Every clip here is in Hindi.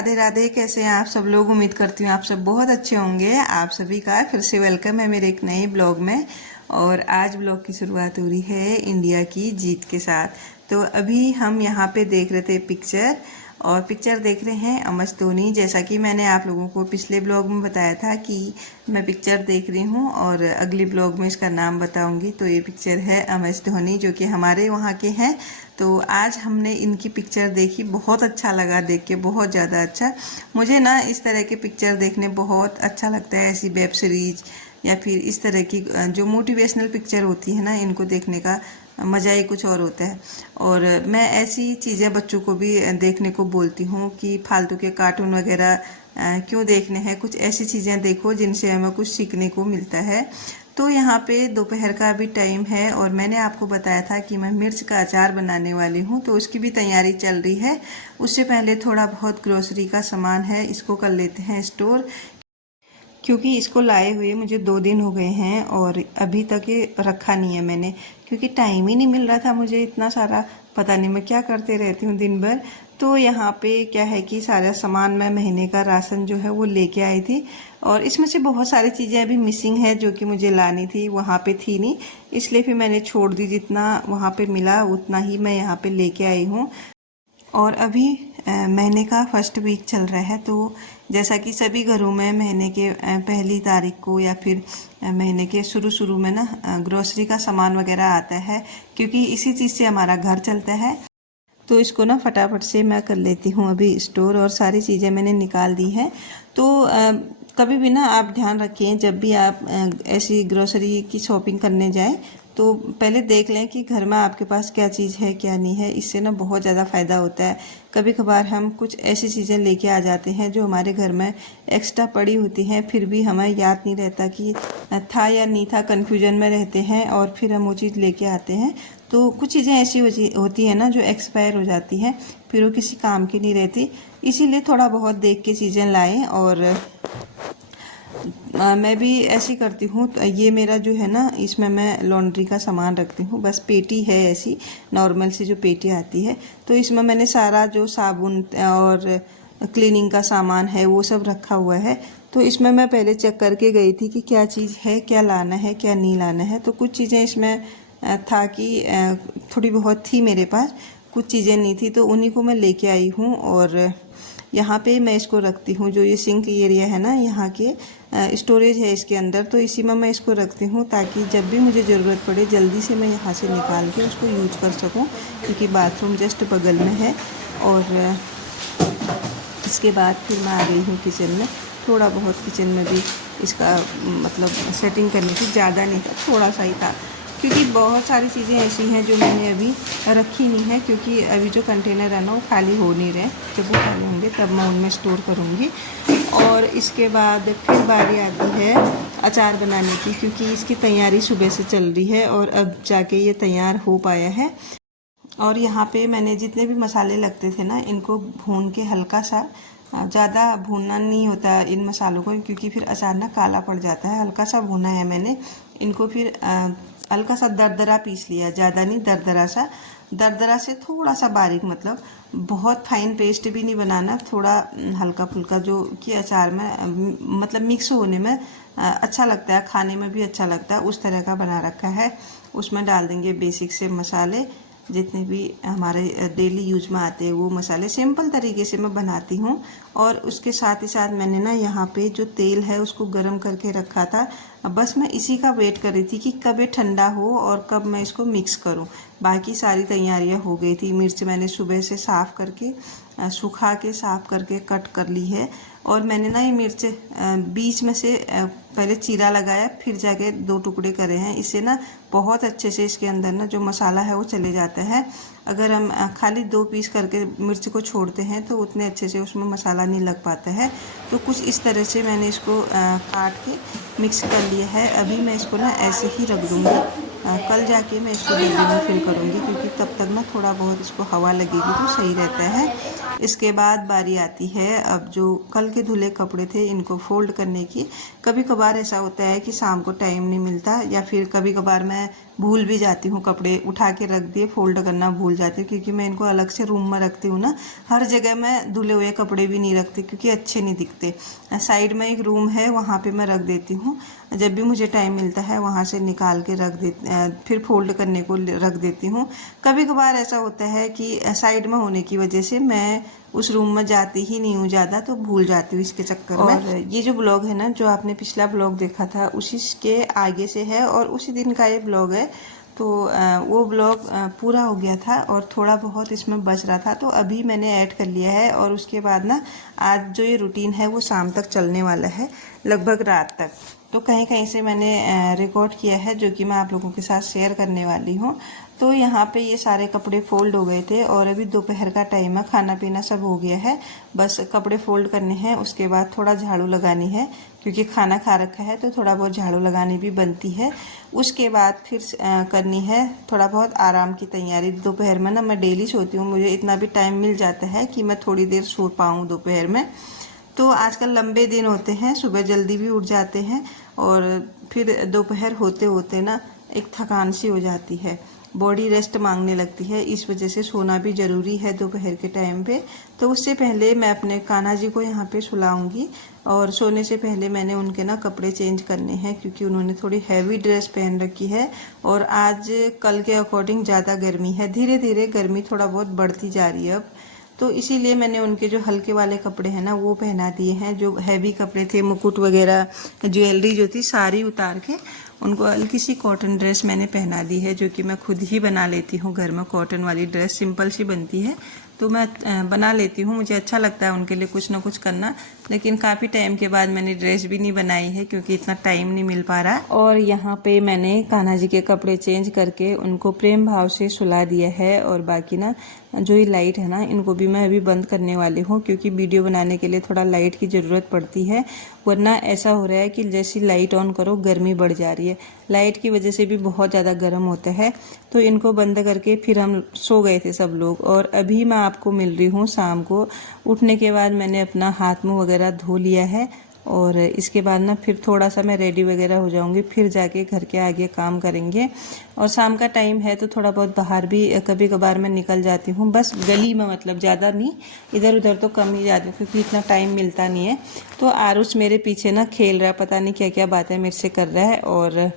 राधे राधे। कैसे हैं आप सब लोग? उम्मीद करती हूँ आप सब बहुत अच्छे होंगे। आप सभी का फिर से वेलकम है मेरे एक नए ब्लॉग में। और आज ब्लॉग की शुरुआत हो रही है इंडिया की जीत के साथ। तो अभी हम यहाँ पे देख रहे थे पिक्चर, और पिक्चर देख रहे हैं MS धोनी। जैसा कि मैंने आप लोगों को पिछले ब्लॉग में बताया था कि मैं पिक्चर देख रही हूँ और अगली ब्लॉग में इसका नाम बताऊंगी। तो ये पिक्चर है MS धोनी, जो कि हमारे वहाँ के हैं। तो आज हमने इनकी पिक्चर देखी, बहुत अच्छा लगा देख के, बहुत ज़्यादा अच्छा। मुझे ना इस तरह के पिक्चर देखने बहुत अच्छा लगता है, ऐसी वेब सीरीज या फिर इस तरह की जो मोटिवेशनल पिक्चर होती है ना, इनको देखने का मज़ा ही कुछ और होता है। और मैं ऐसी चीज़ें बच्चों को भी देखने को बोलती हूँ कि फालतू के कार्टून वगैरह क्यों देखने हैं, कुछ ऐसी चीज़ें देखो जिनसे हमें कुछ सीखने को मिलता है। तो यहाँ पे दोपहर का भी टाइम है और मैंने आपको बताया था कि मैं मिर्च का अचार बनाने वाली हूँ, तो उसकी भी तैयारी चल रही है। उससे पहले थोड़ा बहुत ग्रोसरी का सामान है, इसको कर लेते हैं स्टोर, क्योंकि इसको लाए हुए मुझे 2 दिन हो गए हैं और अभी तक ये रखा नहीं है मैंने, क्योंकि टाइम ही नहीं मिल रहा था मुझे इतना सारा। पता नहीं मैं क्या करते रहती हूँ दिन भर। तो यहाँ पे क्या है कि सारा सामान मैं महीने का राशन जो है वो लेके आई थी, और इसमें से बहुत सारी चीज़ें अभी मिसिंग है जो कि मुझे लानी थी, वहाँ पे थी नहीं, इसलिए फिर मैंने छोड़ दी। जितना वहाँ पे मिला उतना ही मैं यहाँ पे लेके आई हूँ। और अभी महीने का फर्स्ट वीक चल रहा है, तो जैसा कि सभी घरों में महीने के पहली तारीख को या फिर महीने के शुरू शुरू में ना ग्रोसरी का सामान वगैरह आता है, क्योंकि इसी चीज़ से हमारा घर चलता है। तो इसको ना फटाफट से मैं कर लेती हूँ अभी स्टोर, और सारी चीज़ें मैंने निकाल दी हैं। तो कभी भी ना आप ध्यान रखें, जब भी आप ऐसी ग्रोसरी की शॉपिंग करने जाएं तो पहले देख लें कि घर में आपके पास क्या चीज़ है क्या नहीं है। इससे ना बहुत ज़्यादा फ़ायदा होता है। कभी कभार हम कुछ ऐसी चीज़ें लेके आ जाते हैं जो हमारे घर में एक्स्ट्रा पड़ी होती हैं, फिर भी हमें याद नहीं रहता कि था या नहीं था, कन्फ्यूजन में रहते हैं और फिर हम वो चीज़ लेके आते हैं। तो कुछ चीज़ें ऐसी होती है ना जो एक्सपायर हो जाती हैं, फिर वो किसी काम की नहीं रहती। इसीलिए थोड़ा बहुत देख के चीज़ें लाएं। और मैं भी ऐसी करती हूँ। तो ये मेरा जो है ना, इसमें मैं लॉन्ड्री का सामान रखती हूँ, बस पेटी है ऐसी नॉर्मल सी जो पेटी आती है। तो इसमें मैंने सारा जो साबुन और क्लीनिंग का सामान है वो सब रखा हुआ है। तो इसमें मैं पहले चेक करके गई थी कि क्या चीज़ है, क्या लाना है क्या नहीं लाना है। तो कुछ चीज़ें इसमें था कि थोड़ी बहुत थी मेरे पास, कुछ चीज़ें नहीं थी, तो उन्हीं को मैं लेके आई हूँ। और यहाँ पे मैं इसको रखती हूँ, जो ये सिंक एरिया है ना, यहाँ के स्टोरेज है इसके अंदर, तो इसी में मैं इसको रखती हूँ ताकि जब भी मुझे ज़रूरत पड़े जल्दी से मैं यहाँ से निकाल के उसको यूज कर सकूँ, क्योंकि बाथरूम जस्ट बगल में है। और इसके बाद फिर मैं आ गई हूँ किचन में। थोड़ा बहुत किचन में भी इसका मतलब सेटिंग करनी थी, ज़्यादा नहीं था, थोड़ा सा ही था, क्योंकि बहुत सारी चीज़ें ऐसी हैं जो मैंने अभी रखी नहीं है, क्योंकि अभी जो कंटेनर है ना वो खाली हो नहीं रहे। जब वो खाली होंगे तब मैं उनमें स्टोर करूँगी। और इसके बाद फिर बारी आती है अचार बनाने की, क्योंकि इसकी तैयारी सुबह से चल रही है और अब जाके ये तैयार हो पाया है। और यहाँ पे मैंने जितने भी मसाले लगते थे ना, इनको भून के हल्का सा, ज़्यादा भूनना नहीं होता इन मसालों को, क्योंकि फिर अचार ना काला पड़ जाता है। हल्का सा भूना है मैंने इनको, फिर हल्का सा दरदरा पीस लिया, ज़्यादा नहीं, दरदरा सा, दरदरा से थोड़ा सा बारीक, मतलब बहुत फाइन पेस्ट भी नहीं बनाना, थोड़ा हल्का फुल्का, जो कि अचार में मतलब मिक्स होने में अच्छा लगता है, खाने में भी अच्छा लगता है, उस तरह का बना रखा है। उसमें डाल देंगे बेसिक से मसाले, जितने भी हमारे डेली यूज में आते हैं वो मसाले, सिंपल तरीके से मैं बनाती हूँ। और उसके साथ ही साथ मैंने ना यहाँ पे जो तेल है उसको गर्म करके रखा था, बस मैं इसी का वेट कर रही थी कि कब ये ठंडा हो और कब मैं इसको मिक्स करूँ। बाकी सारी तैयारियाँ हो गई थी। मिर्च मैंने सुबह से साफ़ करके, सुखा के साफ़ करके कट कर ली है। और मैंने ना ये मिर्च बीच में से पहले चीरा लगाया, फिर जाके 2 टुकड़े करे हैं। इससे ना बहुत अच्छे से इसके अंदर ना जो मसाला है वो चले जाता है। अगर हम खाली 2 पीस करके मिर्च को छोड़ते हैं तो उतने अच्छे से उसमें मसाला नहीं लग पाता है। तो कुछ इस तरह से मैंने इसको काट के मिक्स कर लिया है। अभी मैं इसको ना ऐसे ही रख दूँगी, कल जाके मैं इसको डिब्बे में फिल करूँगी, क्योंकि तब तक ना थोड़ा बहुत इसको हवा लगेगी तो सही रहता है। इसके बाद बारी आती है अब जो कल के धुले कपड़े थे इनको फोल्ड करने की। कभी कभार ऐसा होता है कि शाम को टाइम नहीं मिलता, या फिर कभी कभार मैं भूल भी जाती हूँ, कपड़े उठा के रख दिए फोल्ड करना भूल जाती हूँ, क्योंकि मैं इनको अलग से रूम में रखती हूँ ना। हर जगह मैं धुले हुए कपड़े भी नहीं रखती क्योंकि अच्छे नहीं दिखते। साइड में एक रूम है, वहाँ पे मैं रख देती हूँ। जब भी मुझे टाइम मिलता है वहाँ से निकाल के रख दे, फिर फोल्ड करने को रख देती हूँ। कभी कभार ऐसा होता है कि साइड में होने की वजह से मैं उस रूम में जाती ही नहीं हूँ ज़्यादा, तो भूल जाती हूँ इसके चक्कर में। और ये जो ब्लॉग है ना, जो आपने पिछला ब्लॉग देखा था उसी के आगे से है और उसी दिन का ये ब्लॉग है। तो वो ब्लॉग पूरा हो गया था और थोड़ा बहुत इसमें बच रहा था, तो अभी मैंने ऐड कर लिया है। और उसके बाद ना आज जो ये रूटीन है वो शाम तक चलने वाला है, लगभग रात तक। तो कहीं कहीं से मैंने रिकॉर्ड किया है जो कि मैं आप लोगों के साथ शेयर करने वाली हूँ। तो यहाँ पे ये सारे कपड़े फोल्ड हो गए थे और अभी दोपहर का टाइम है, खाना पीना सब हो गया है, बस कपड़े फोल्ड करने हैं। उसके बाद थोड़ा झाड़ू लगानी है क्योंकि खाना खा रखा है, तो थोड़ा बहुत झाड़ू लगानी भी बनती है। उसके बाद फिर करनी है थोड़ा बहुत आराम की तैयारी। दोपहर में ना मैं डेली सोती हूँ, मुझे इतना भी टाइम मिल जाता है कि मैं थोड़ी देर सो पाऊँ दोपहर में। तो आजकल लंबे दिन होते हैं, सुबह जल्दी भी उठ जाते हैं और फिर दोपहर होते होते ना एक थकान सी हो जाती है, बॉडी रेस्ट मांगने लगती है। इस वजह से सोना भी ज़रूरी है दोपहर के टाइम पे। तो उससे पहले मैं अपने कान्हा जी को यहाँ पे सुलाऊंगी और सोने से पहले मैंने उनके ना कपड़े चेंज करने हैं क्योंकि उन्होंने थोड़ी हैवी ड्रेस पहन रखी है और आज कल के अकॉर्डिंग ज़्यादा गर्मी है, धीरे धीरे गर्मी थोड़ा बहुत बढ़ती जा रही है अब। तो इसीलिए मैंने उनके जो हल्के वाले कपड़े हैं ना वो पहना दिए हैं। जो हैवी कपड़े थे, मुकुट वगैरह, ज्वेलरी जो थी सारी उतार के उनको हल्की सी कॉटन ड्रेस मैंने पहना दी है, जो कि मैं खुद ही बना लेती हूँ घर में। कॉटन वाली ड्रेस सिंपल सी बनती है तो मैं बना लेती हूँ, मुझे अच्छा लगता है उनके लिए कुछ ना कुछ करना। लेकिन काफ़ी टाइम के बाद मैंने ड्रेस भी नहीं बनाई है क्योंकि इतना टाइम नहीं मिल पा रहा। और यहाँ पे मैंने कान्हा जी के कपड़े चेंज करके उनको प्रेम भाव से सुला दिया है। और बाकी ना जो ये लाइट है ना, इनको भी मैं अभी बंद करने वाली हूँ क्योंकि वीडियो बनाने के लिए थोड़ा लाइट की ज़रूरत पड़ती है। वरना ऐसा हो रहा है कि जैसी लाइट ऑन करो गर्मी बढ़ जा रही है, लाइट की वजह से भी बहुत ज़्यादा गर्म होता है। तो इनको बंद करके फिर हम सो गए थे सब लोग। और अभी मैं आपको मिल रही हूँ शाम को। उठने के बाद मैंने अपना हाथ मुँह वगैरह धो लिया है और इसके बाद ना फिर थोड़ा सा मैं रेडी वगैरह हो जाऊंगी, फिर जाके घर के आगे काम करेंगे। और शाम का टाइम है तो थोड़ा बहुत बाहर भी कभी कभार मैं निकल जाती हूँ, बस गली में, मतलब ज़्यादा नहीं, इधर उधर तो कम ही जाती हूँ क्योंकि इतना टाइम मिलता नहीं है। तो आरुष मेरे पीछे ना खेल रहा है, पता नहीं क्या क्या बातें मेरे से कर रहा है। और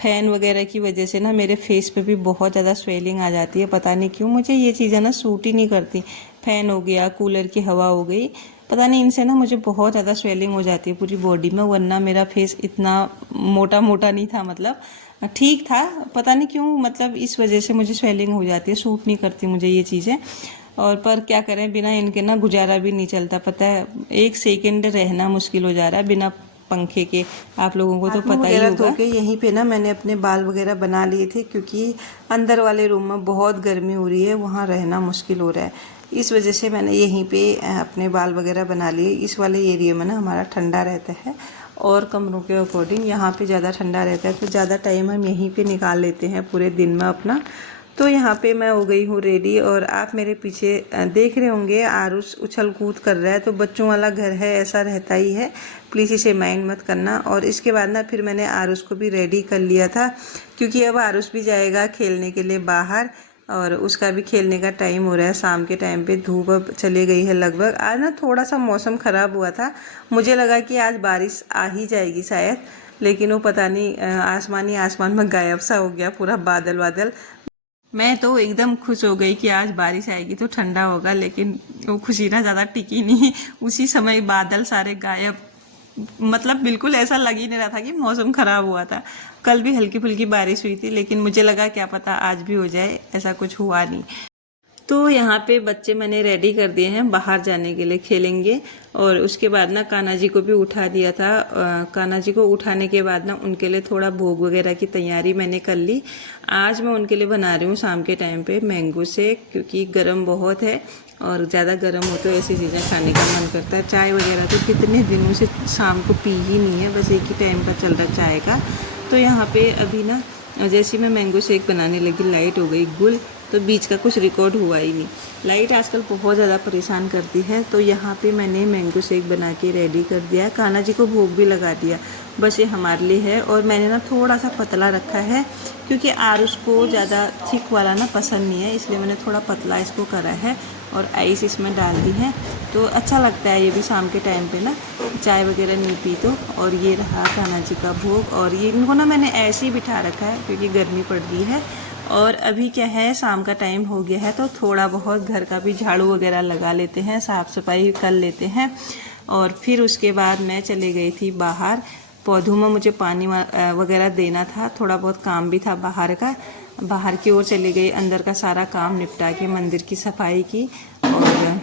फैन वगैरह की वजह से ना मेरे फेस पे भी बहुत ज़्यादा स्वेलिंग आ जाती है, पता नहीं क्यों। मुझे ये चीज़ें ना सूट ही नहीं करती, फैन हो गया, कूलर की हवा हो गई, पता नहीं इनसे ना मुझे बहुत ज़्यादा स्वेलिंग हो जाती है पूरी बॉडी में। वरना मेरा फेस इतना मोटा मोटा नहीं था, मतलब ठीक था, पता नहीं क्यों, मतलब इस वजह से मुझे स्वेलिंग हो जाती है, सूट नहीं करती मुझे ये चीज़ें। और पर क्या करें, बिना इनके ना गुजारा भी नहीं चलता, पता है, एक सेकंड रहना मुश्किल हो जा रहा है बिना पंखे के। आप लोगों को तो पता ही होगा। धो के यहीं पे ना मैंने अपने बाल वगैरह बना लिए थे क्योंकि अंदर वाले रूम में बहुत गर्मी हो रही है, वहाँ रहना मुश्किल हो रहा है। इस वजह से मैंने यहीं पे अपने बाल वगैरह बना लिए। इस वाले एरिया में ना हमारा ठंडा रहता है और कमरों के अकॉर्डिंग यहाँ पे ज़्यादा ठंडा रहता है, तो ज़्यादा टाइम हम यहीं पे निकाल लेते हैं पूरे दिन में अपना। तो यहाँ पे मैं हो गई हूँ रेडी और आप मेरे पीछे देख रहे होंगे आरुष उछल कूद कर रहा है। तो बच्चों वाला घर है, ऐसा रहता ही है, प्लीज़ इसे माइंड मत करना। और इसके बाद ना फिर मैंने आरुष को भी रेडी कर लिया था क्योंकि अब आरुष भी जाएगा खेलने के लिए बाहर और उसका भी खेलने का टाइम हो रहा है। शाम के टाइम पे धूप अब चले गई है लगभग। आज ना थोड़ा सा मौसम ख़राब हुआ था, मुझे लगा कि आज बारिश आ ही जाएगी शायद, लेकिन वो पता नहीं आसमान में गायब सा हो गया, पूरा बादल बादल। मैं तो एकदम खुश हो गई कि आज बारिश आएगी तो ठंडा होगा, लेकिन वो खुशी ना ज़्यादा टिकी नहीं, उसी समय बादल सारे गायब। मतलब बिल्कुल ऐसा लग ही नहीं रहा था कि मौसम ख़राब हुआ था। कल भी हल्की फुल्की बारिश हुई थी, लेकिन मुझे लगा क्या पता आज भी हो जाए, ऐसा कुछ हुआ नहीं। तो यहाँ पे बच्चे मैंने रेडी कर दिए हैं, बाहर जाने के लिए खेलेंगे। और उसके बाद ना कान्हा जी को भी उठा दिया था। कान्हा जी को उठाने के बाद ना उनके लिए थोड़ा भोग वगैरह की तैयारी मैंने कर ली। आज मैं उनके लिए बना रही हूँ शाम के टाइम पे मैंगो शेक, क्योंकि गर्म बहुत है और ज़्यादा गर्म हो तो ऐसी चीज़ें खाने का मन करता है। चाय वगैरह तो कितने दिनों से शाम को पी ही नहीं है, बस एक ही टाइम का चल रहा चाय का। तो यहाँ पे अभी ना जैसे मैं मैंगो शेक बनाने लगी लाइट हो गई गुल, तो बीच का कुछ रिकॉर्ड हुआ ही नहीं। लाइट आजकल बहुत ज़्यादा परेशान करती है। तो यहाँ पे मैंने मैंगो शेक बना के रेडी कर दिया, कान्हा जी को भोग भी लगा दिया। बस ये हमारे लिए है। और मैंने ना थोड़ा सा पतला रखा है क्योंकि आरुष को ज़्यादा थिक वाला ना पसंद नहीं है, इसलिए मैंने थोड़ा पतला इसको करा है और आइस इसमें डाल दी है। तो अच्छा लगता है ये भी शाम के टाइम पे ना, चाय वगैरह नहीं पी तो। और ये रहा कान्हा जी का भोग। और ये इनको ना मैंने ऐसे ही बिठा रखा है क्योंकि गर्मी पड़ रही है। और अभी क्या है, शाम का टाइम हो गया है तो थोड़ा बहुत घर का भी झाड़ू वगैरह लगा लेते हैं, साफ़ सफाई कर लेते हैं। और फिर उसके बाद मैं चली गई थी बाहर, पौधों में मुझे पानी वगैरह देना था, थोड़ा बहुत काम भी था बाहर का। बाहर की ओर चली गई, अंदर का सारा काम निपटा के मंदिर की सफाई की। और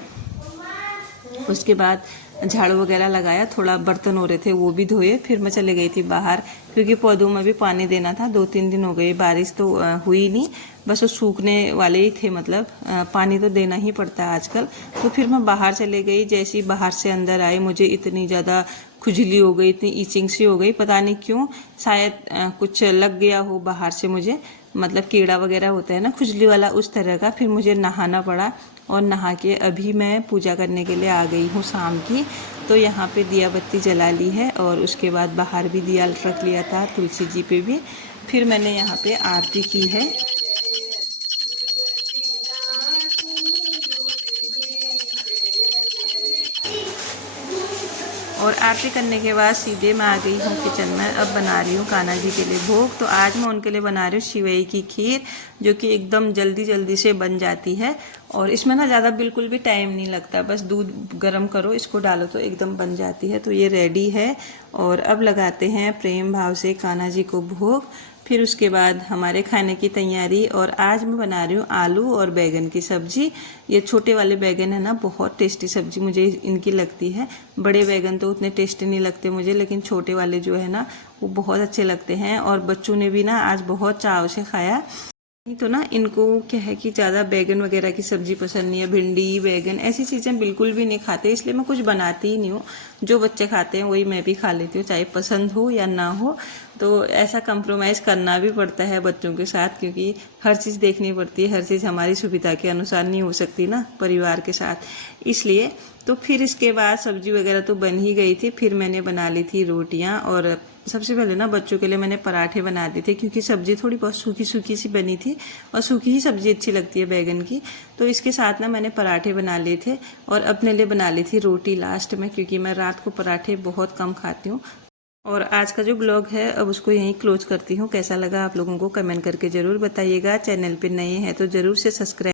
उसके बाद झाड़ू वगैरह लगाया, थोड़ा बर्तन हो रहे थे वो भी धोए। फिर मैं चले गई थी बाहर क्योंकि पौधों में भी पानी देना था। 2-3 दिन हो गए, बारिश तो हुई नहीं, बस वो सूखने वाले ही थे, मतलब पानी तो देना ही पड़ता है आजकल। तो फिर मैं बाहर चले गई। जैसे ही बाहर से अंदर आई मुझे इतनी ज़्यादा खुजली हो गई, इतनी ईचिंग सी हो गई, पता नहीं क्यों, शायद कुछ लग गया हो बाहर से मुझे, मतलब कीड़ा वगैरह होता है ना खुजली वाला, उस तरह का। फिर मुझे नहाना पड़ा और नहा के अभी मैं पूजा करने के लिए आ गई हूँ शाम की। तो यहाँ पे दिया बत्ती जला ली है और उसके बाद बाहर भी दिया रख लिया था, तुलसी जी पे भी। फिर मैंने यहाँ पे आरती की है। और आरती करने के बाद सीधे मैं आ गई हूँ किचन में। अब बना रही हूँ कान्हा जी के लिए भोग। तो आज मैं उनके लिए बना रही हूँ सिवई की खीर, जो कि एकदम जल्दी जल्दी से बन जाती है। और इसमें ना ज़्यादा बिल्कुल भी टाइम नहीं लगता, बस दूध गर्म करो, इसको डालो तो एकदम बन जाती है। तो ये रेडी है। और अब लगाते हैं प्रेम भाव से कान्हा जी को भोग। फिर उसके बाद हमारे खाने की तैयारी। और आज मैं बना रही हूँ आलू और बैगन की सब्जी। ये छोटे वाले बैगन है ना, बहुत टेस्टी सब्जी मुझे इनकी लगती है। बड़े बैगन तो उतने टेस्टी नहीं लगते मुझे, लेकिन छोटे वाले जो है ना वो बहुत अच्छे लगते हैं। और बच्चों ने भी ना आज बहुत चाव से खाया। नहीं तो ना इनको क्या है कि ज़्यादा बैगन वगैरह की सब्जी पसंद नहीं है, भिंडी बैगन ऐसी चीज़ें बिल्कुल भी नहीं खाते, इसलिए मैं कुछ बनाती ही नहीं हूँ। जो बच्चे खाते हैं वही मैं भी खा लेती हूँ, चाहे पसंद हो या ना हो। तो ऐसा कंप्रोमाइज़ करना भी पड़ता है बच्चों के साथ, क्योंकि हर चीज़ देखनी पड़ती है, हर चीज़ हमारी सुविधा के अनुसार नहीं हो सकती ना परिवार के साथ, इसलिए। तो फिर इसके बाद सब्जी वगैरह तो बन ही गई थी। फिर मैंने बना ली थी रोटियाँ। और सबसे पहले ना बच्चों के लिए मैंने पराठे बना दिए थे, क्योंकि सब्जी थोड़ी बहुत सूखी सूखी सी बनी थी और सूखी ही सब्जी अच्छी लगती है बैगन की। तो इसके साथ ना मैंने पराठे बना लिए थे और अपने लिए बना ली थी रोटी लास्ट में, क्योंकि मैं रात को पराठे बहुत कम खाती हूँ। और आज का जो ब्लॉग है अब उसको यहीं क्लोज करती हूँ। कैसा लगा आप लोगों को कमेंट करके ज़रूर बताइएगा। चैनल पे नए हैं तो ज़रूर से सब्सक्राइब